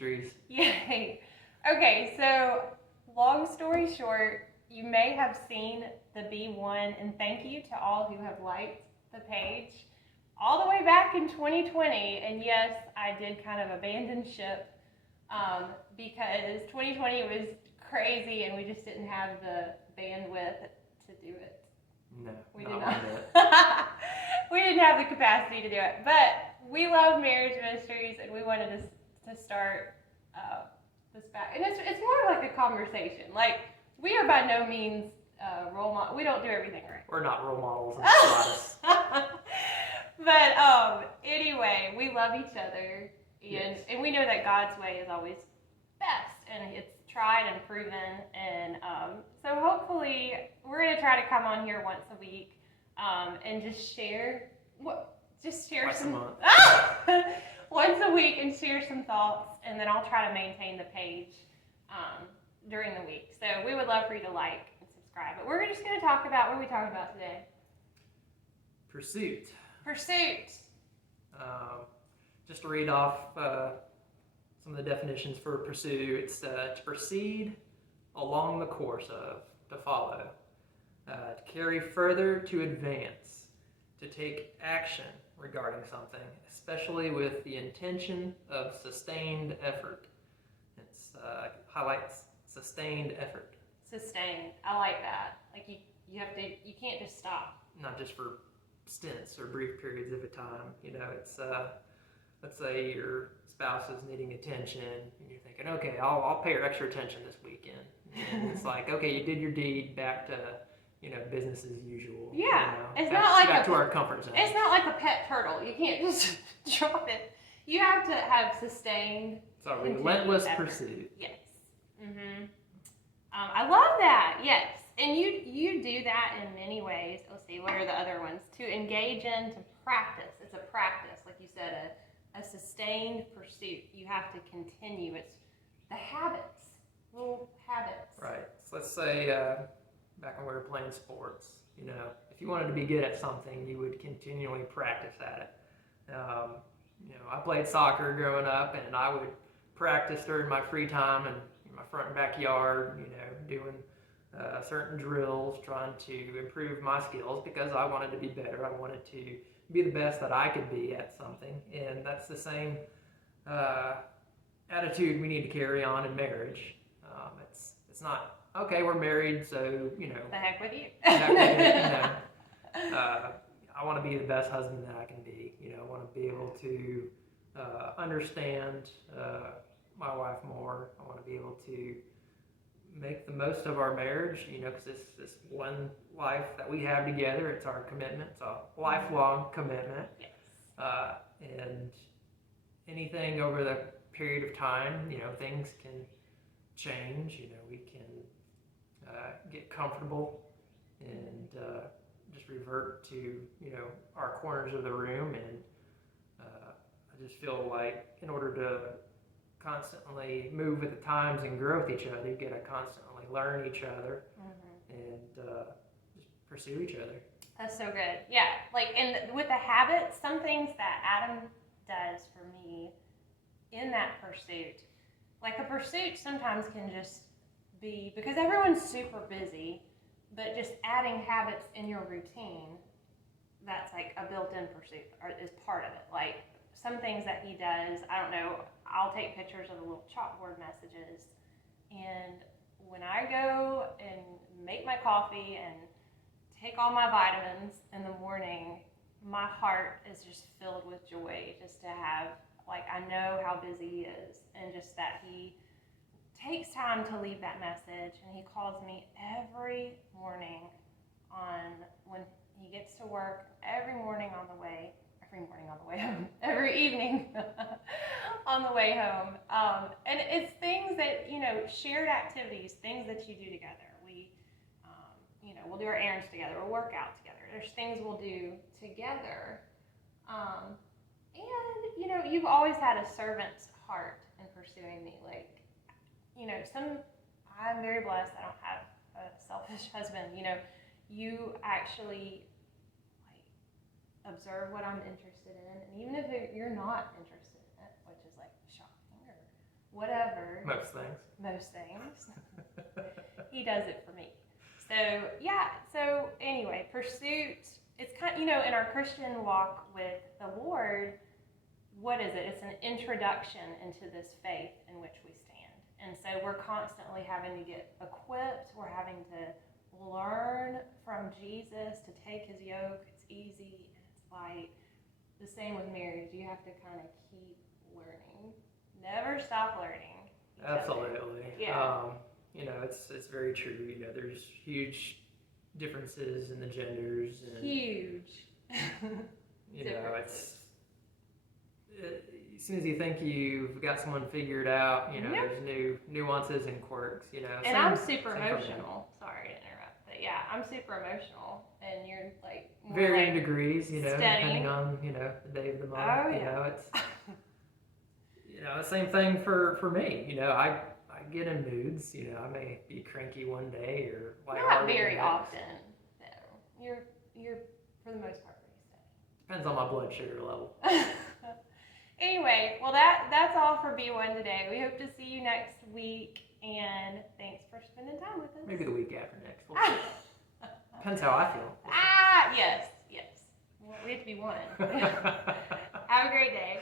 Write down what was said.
Ministries. Yay. Okay, so long story short, you may have seen the B1, and thank you to all who have liked the page all the way back in 2020. And yes, I did kind of abandon ship because 2020 was crazy and we just didn't have the bandwidth to do it. No, We not did one not. We didn't have the capacity to do it. But we love Marriage Ministries, and we wanted to start this back. And it's more like a conversation. Like, we are by no means role model. We don't do everything right. We're not role models in the slightest. But anyway, we love each other, and Yes. and we know that God's way is always best, and it's tried and proven. And so hopefully we're gonna try to come on here once a week and just share Twice some a month. once a week and share some thoughts, and then I'll try to maintain the page during the week. So we would love for you to like and subscribe. But we're just gonna talk about, what are we talking about today? Pursuit. Pursuit. Just to read off some of the definitions for pursue. It's to proceed along the course of, to follow, to carry further, to advance, to take action regarding something, especially with the intention of sustained effort. It's highlights sustained effort. Sustained. I like that. Like you can't just stop. Not just for stints or brief periods of a time. You know, it's let's say your spouse is needing attention and you're thinking, okay, I'll pay her extra attention this weekend. And it's like, okay, you did your deed, back to, business as usual. Yeah. It's back, not like back to our comfort zone. It's not like a pet turtle. You can't just drop it. You have to have sustained. It's a relentless effort. pursuit. Yes. I love that. Yes. And you do that in many ways. Let's see, what are the other ones? To engage in, to practice. It's a practice, like you said, a sustained pursuit. You have to continue. It's the habits, little habits. Right. So let's say back when we were playing sports, if you wanted to be good at something, you would continually practice at it. I played soccer growing up, and I would practice during my free time and in my front and backyard, doing certain drills, trying to improve my skills because I wanted to be better. I wanted to be the best that I could be at something. And that's the same attitude we need to carry on in marriage. It's not, okay, we're married, so, The heck with you. I want to be the best husband that I can be. I want to be able to understand my wife more. I want to be able to make the most of our marriage, because it's this one life that we have together. It's our commitment. It's a lifelong commitment. Yes. And anything over the period of time, things can change. We can get comfortable and just revert to, our corners of the room. And I just feel like in order to constantly move with the times and grow with each other, you got to constantly learn each other and just pursue each other. That's so good. Yeah, like with the habits, some things that Adam does for me in that pursuit, like a pursuit sometimes can just be, because everyone's super busy, but just adding habits in your routine, that's like a built-in pursuit, or is part of it. Like some things that he does, I don't know, I'll take pictures of the little chalkboard messages, and when I go and make my coffee and take all my vitamins in the morning, my heart is just filled with joy just to have, like, I know how busy he is, and just that he takes time to leave that message, and he calls me every morning when he gets to work, every morning on the way home, every evening on the way home. And it's things that, shared activities, things that you do together. We'll do our errands together, we'll work out together. There's things we'll do together. And, you've always had a servant's heart in pursuing me. Like, I'm very blessed. I don't have a selfish husband. You actually observe what I'm interested in, and even if you're not interested in it, which is shocking or whatever. Most things. He does it for me. So yeah, so anyway, pursuit, it's kind, in our Christian walk with the Lord, what is it? It's an introduction into this faith in which we stand. And so we're constantly having to get equipped, we're having to learn from Jesus, to take his yoke. It's easy and it's light. The same with marriage, you have to kind of keep learning. Never stop learning. Absolutely. Yeah. It's very true. There's huge differences in the genders, and Huge. as soon as you think you've got someone figured out, Yep. there's new nuances and quirks. And I'm super emotional. Sorry to interrupt, but yeah, I'm super emotional, and you're like more varying like degrees, steady. depending on the day of the month. Oh, yeah. It's same thing for me. I get in moods. I may be cranky one day or Not lighthearted very the next. often. No, you're for the most part pretty Depends on my blood sugar level. steady. Anyway, well that's all for B1 today. We hope to see you next week, and thanks for spending time with us. Maybe the week after next. We'll see. Depends how I feel. Yes. Well, we have to be one. Have a great day.